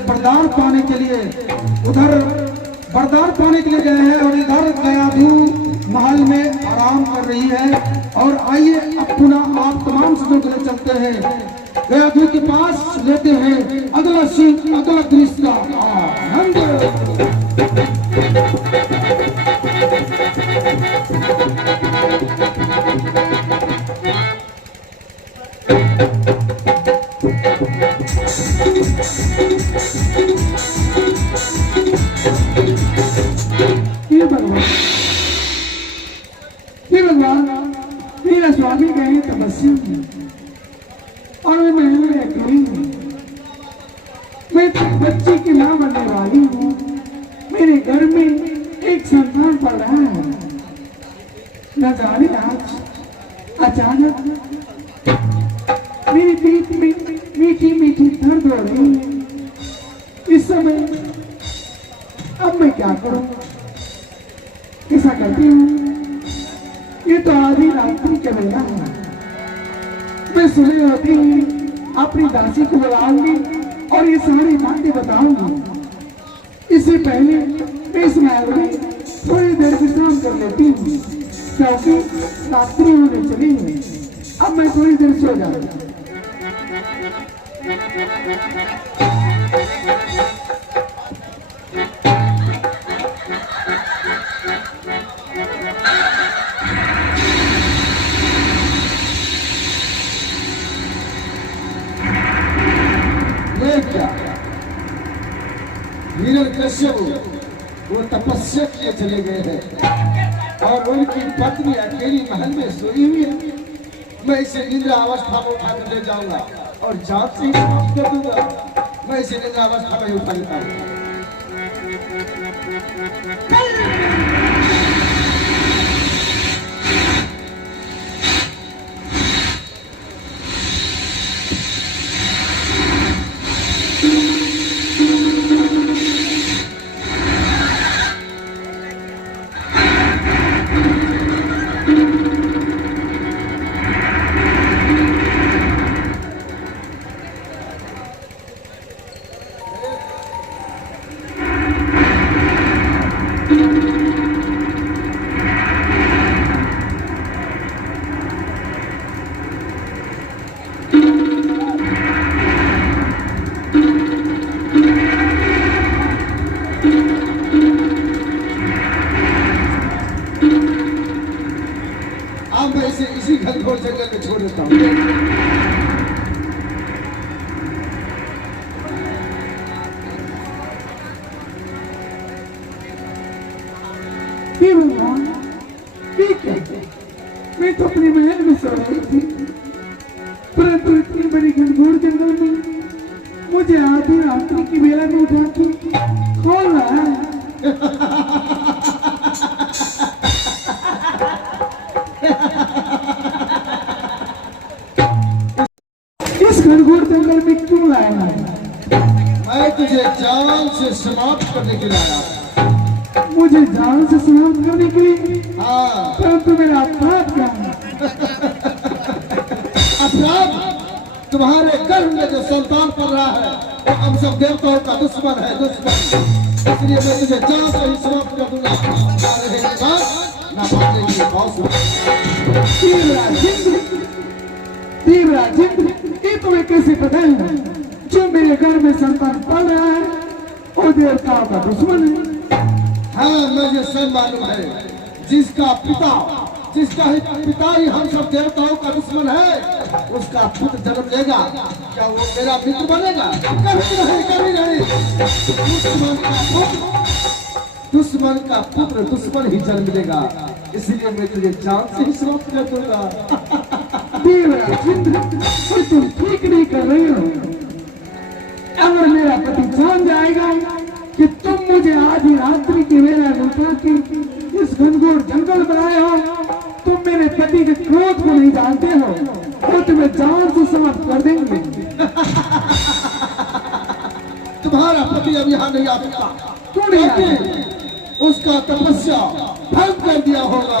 वरदान पाने के लिए उधर वरदान पाने के लिए गए हैं और इधर गयाधु महल में आराम कर रही है। और आइए अब पुनः आप तमाम चीजों के लिए चलते हैं गयाधु के पास, लेते हैं अगला सीन, अगला दृश्य का आनंद। मेरा स्वामी गए तपस्या में और मैं महल में अकेली हूँ। मैं बच्ची की माँ बनने वाली हूँ। मेरे घर में एक संतान पड़ रहा है। न जाने आज अचानक मेरी पीठ में मीठी मीठी दर्द हो रही है। इस समय अब मैं क्या करूँ? ऐसा करती हूँ, ये तो आधी रात्रि के वेला है। मैं सुबह होती ही अपनी दासी को बुलाऊंगी और ये सारी बातें बताऊंगी। इससे पहले मैं इस महल में थोड़ी देर विश्राम कर लेती हूँ, क्योंकि रात्रि होने चली है। अब मैं थोड़ी देर सो जाऊंगी। हिरण्यकश्यप वो तपस्या किए चले गए हैं और उनकी पत्नी अकेली महल में सोई हुई है। मैं इसे निद्रा अवस्था में उठा कर ले जाऊंगा और जांच से ही समाप्त कर दूंगा। मैं इसे निद्रा अवस्था में उठा लेता हूँ। इसी घनघोर जंगल में छोड़ देता हूँ। ठीक है, मैं तो अपने महल में सो रही थी, परंतु इतनी बड़ी घनघोर जंगल में मुझे आधी रात्रि की बेला में उठा के खोल रहा है। घनघोर जंगल में क्यों लाया है? मैं तुझे जान से समाप्त करने के लिए आया। मुझे जान से समाप्त करने के लिए? हाँ। परंतु मेरा अपराध क्या है? अपराध तुम्हारे गर्भ में जो संतान पल रहा है वो हम सब देवताओं का दुश्मन है, दुश्मन। इसलिए मैं तुझे जान से ही समाप्त कर दूंगा। ये तुम्हें कैसे पता है जो मेरे घर में संतान पल रहा है वो देवताओं का दुश्मन है? हाँ, मुझे सब मालूम है। जिसका पिता ही हम सब देवताओं का दुश्मन है, उसका पुत्र जन्म लेगा, क्या वो मेरा मित्र बनेगा? कभी नहीं, कभी नहीं। दुश्मन का पुत्र दुश्मन ही जन्म लेगा। इसलिए मैं तुझे जान से ही समाप्त कर दूंगा। तुम ठीक नहीं कर रही हो। अगर मेरा पति जान जाएगा कि तुम मुझे आधी रात्रि की वेला उठा के इस घनघोर जंगल बनाए हो, तुम मेरे पति के क्रोध को नहीं जानते हो, तो तुम्हें जान से समाप्त कर देंगे। तुम्हारा पति अब यहाँ नहीं आ सकता। क्यों नहीं आते? उसका तपस्या भंग कर दिया होगा।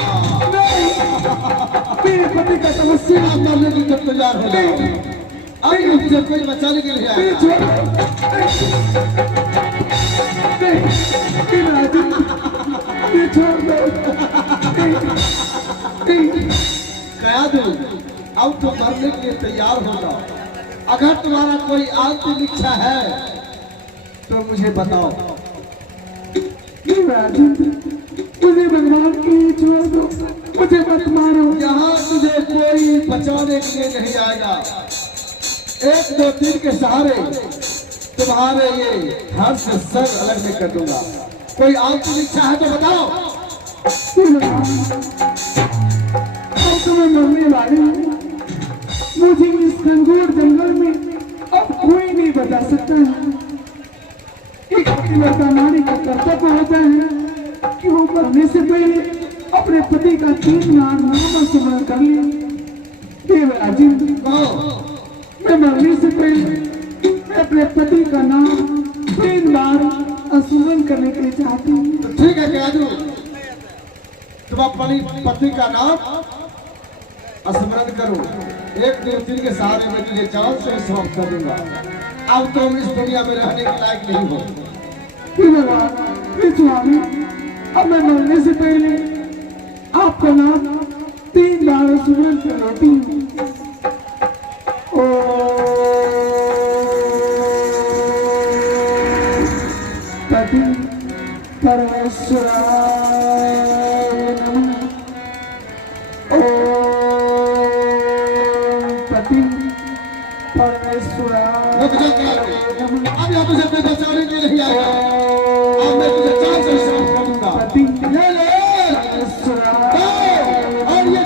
मेरे पति का तपस्या करने की जब तैयार होगा, अब मुझे कोई बचाने के लिए आएगा। तो मरने के लिए तैयार हो जाओ। अगर तुम्हारा कोई अंतिम इच्छा है तो मुझे बताओ। राजेंद्र, मुझे भगवान की छोड़ दो, मुझे मत मारो। यहाँ तुझे कोई बचाने के लिए नहीं आएगा। 1 2 3 के सहारे तुम्हारे ये हाथ से सर अलग नहीं कर दूंगा। कोई अंतिम इच्छा है तो बताओ। अब तो मैं मरने वाली हूँ। मुझे इस घनघोर जंगल में अब कोई नहीं बचा सकता है। एक लड़का नारी का कर्तव्य होता है कि वो मरने से पहले अपने पति का 3 बार नाम स्मरण कर ले। देवराजेंद्र, मैं मरने से पहले मैं अपने पति का नाम 3 बार स्मरण करने के लिए चाहती हूँ। तो ठीक है त्याजू, तुम अपनी पति का नाम स्मरण करो। 1 2 3 के सहारे में तुझे जान से समाप्त कर दूंगा। अब तुम इस दुनिया में रहने के लायक नहीं हो। स्वामी, अब मैं मरने से पहले आपका नाम 3 बार स्मरण कर लेती हूँ। पति परमेश्वराय नमः। पति परमेश्वराय नमः। अब यहाँ तुझे कोई बचाने के लिए नहीं आएगा। अब मैं तुझे जान से समाप्त कर दूंगा। पति ले ले और ये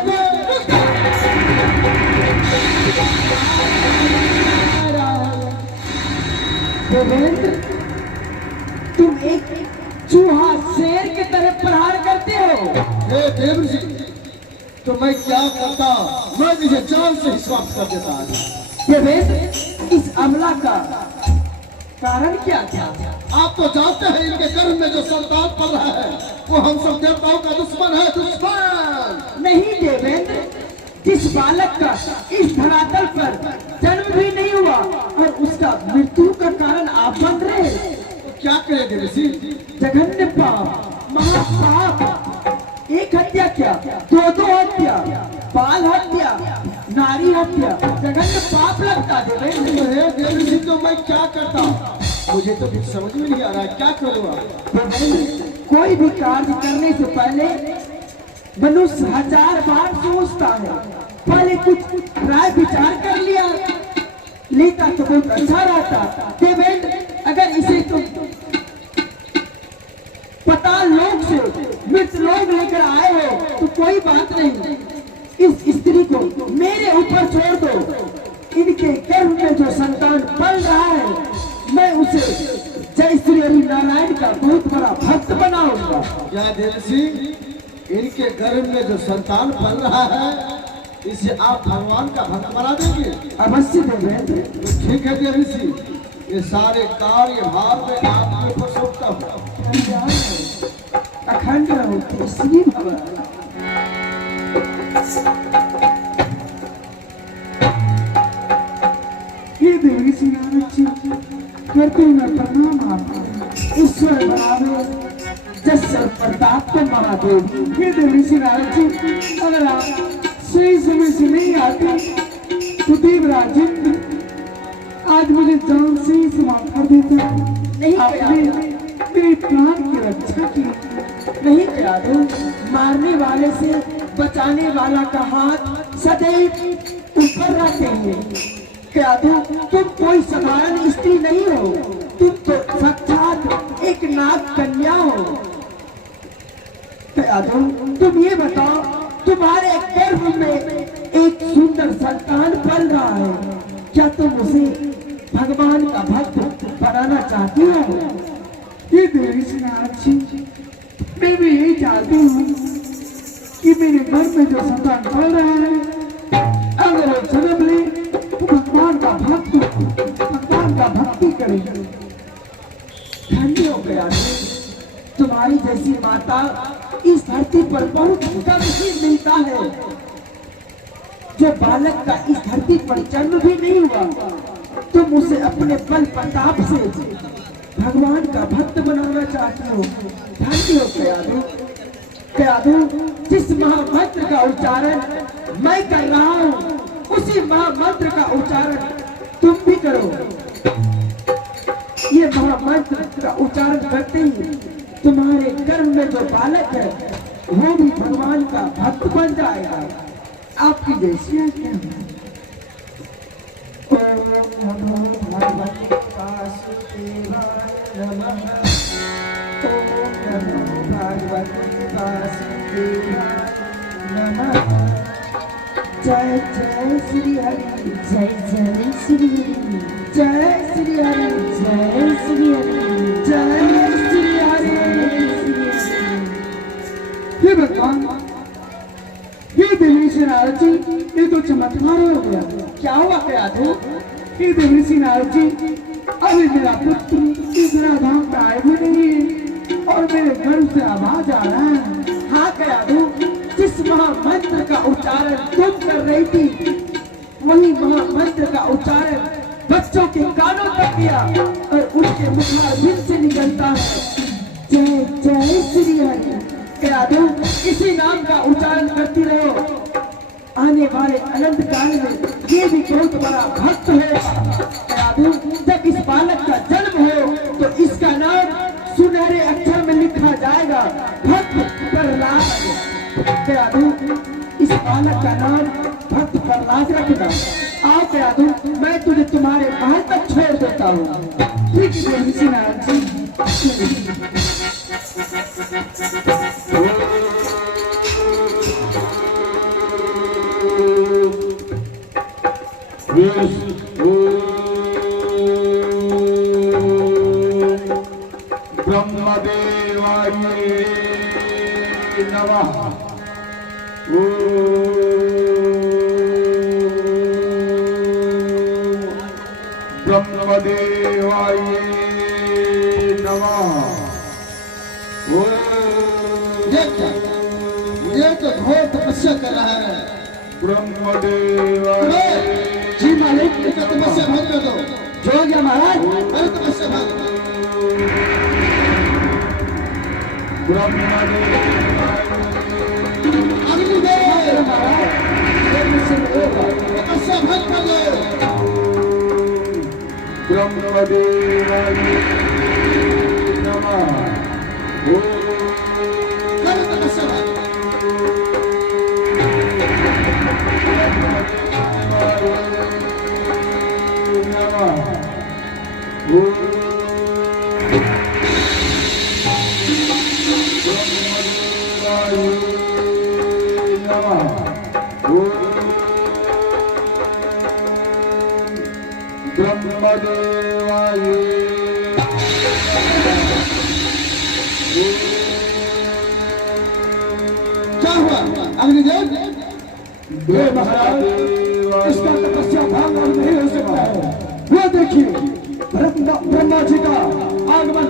देवेंद्र, तुम एक चूहा शेर की तरह प्रहार करते हो। हे देव जी, तो मैं क्या करता? मैं तुझे जान से ही समाप्त कर देता है। देवेंद्र, इस हमला का कारण क्या था? आप तो जानते हैं इनके गर्भ में जो संतान पल रहा है वो हम सब देवताओं का दुश्मन है। दुश्मन नहीं देवेंद्र, जिस बालक का इस धरातल पर जन्म भी नहीं हुआ और उसका मृत्यु का कारण आप बन रहे, तो क्या करें देव जी? जघन्य पाप, महापाप। एक हत्या क्या, 2 हत्या, बाल हत्या, नारी हत्या, जघन्य पाप लगता देवेंद्र। हे देव जी, तो मैं क्या करता? मुझे तो कुछ समझ में नहीं आ रहा है, क्या करूँगा? कोई भी कार्य करने से पहले मनुष्य 1000 बार सोचता है। पहले कुछ राय विचार कर लिया लेता तो बहुत अच्छा रहता। देवेंद्र, अगर इसे तुम पाताल लोक से मृत लोक लेकर आए हो तो कोई बात नहीं। इस स्त्री को मेरे ऊपर छोड़ दो। इनके गर्भ में जो संतान पल रहा है मैं उसे जय श्री हरि नारायण का बहुत बड़ा भक्त बनाऊंगा। क्या देव सिंह, इनके गर्भ में जो संतान पल रहा है इसे आप भगवान का भक्त बना देंगे? अवश्य देवेंद्र। तो ठीक है देव सिंह, ये सारे कार्य भार में आपके ऊपर सौंपता हूँ। अखंड रहो श्री भगवान। ये देवी श्री नारद जी करते मैं प्रणाम आपको। ईश्वर बनावे जस प्रताप को महादेव। ये देवी श्री नारद जी, अगर आप सही समय से नहीं आते तो देवराजेंद्र आज मुझे जान से ही समाप्त कर देता। आपने मेरे प्राण की रक्षा की। नहीं करा दो, मारने वाले से बचाने वाला का हाथ सदैव ऊपर रहते हैं। क्या दो, तुम कोई साधारण स्त्री नहीं हो, तुम तो साक्षात एक नाग कन्या हो। क्या दो, तुम ये बताओ, तुम्हारे गर्भ में एक सुंदर संतान पल रहा है, क्या तुम उसे भगवान का भक्त बनाना चाहती हो? ये देवी श्री नारद जी, मैं भी यही चाहती हूँ कि मेरे घर में जो संतान पल रहा है अगर वो जन्म ले तो भगवान का भक्ति करे। धन्य हो गया तुम्हारी जैसी माता इस धरती पर बहुत कम ही मिलता है। जो बालक का इस धरती पर जन्म भी नहीं हुआ तुम उसे अपने बल प्रताप से भगवान का भक्त बनाना चाहती हो। धन्य हो प्यादू, जिस महामंत्र का उच्चारण मैं कर रहा हूँ उसी महामंत्र का उच्चारण तुम भी करो। ये महामंत्र का उच्चारण करते ही तुम्हारे गर्भ में जो बालक है वो भी भगवान का भक्त बन जाएगा। आपकी जैसी आज्ञा है। ओम नमो भगवते वासुदेवाय नमः। ओम नमो भगवते वासुदेवाय नमः। जय जय श्री हरि, जय जय श्री हरि, जय श्री हरि, जय श्री हरि, जय श्री हरि। हे भगवान, हे देवी नारद जी, ये तो चमत्कार हो गया। क्या हुआ कयाधु? हे देवी नारद जी, अभी मेरा पुत्र इतना धाम पे आए भी नहीं है और मेरे घर से आवाज आ रहा है। हाँ कयाधु, जिस महामंत्र का उच्चारण तुम कर रही थी वही महामंत्र का उच्चारण बच्चों के कानों तक किया और उनके मुखारबिंद से निकलता है जय जय श्री हरि। कयाधु, इसी नाम का उच्चारण करती रहो। आने वाले अनंत काल में ये भी बहुत बड़ा भक्त होगा। कयाधु, जब इस बालक का जन्म हो तो इसका नाम सुनहरे अक्षर में लिखा जाएगा, भक्त प्रहलाद। कयाधु, इस बालक का नाम भक्त प्रहलाद रखना। आओ कयाधु, मैं तुझे तुम्हारे महल तक छोड़ देता हूँ। ठीक है देवी नारद जी। ब्रह्मदेवाय नमः। ब्रह्मदेवाय नमः। ये तो घोर तपस्या कर रहा है। ब्रह्मदेवाय जी मालिक, इसका तपस्या भंग कर दो। जो गया महाराज। अरे तपस्या भंग। ब्रह्मदेवाय अग्निदेव तपस्या भंग कर दो। ब्रह्मदेवाय नमः। कर तपस्या भंग। ब्रह्मदेवाय क्या हुआ अग्निदेव? महाराज, इसका तपस्या भांग नहीं हो सकता है। वो देखिए, ब्रह्मा जी का आगमन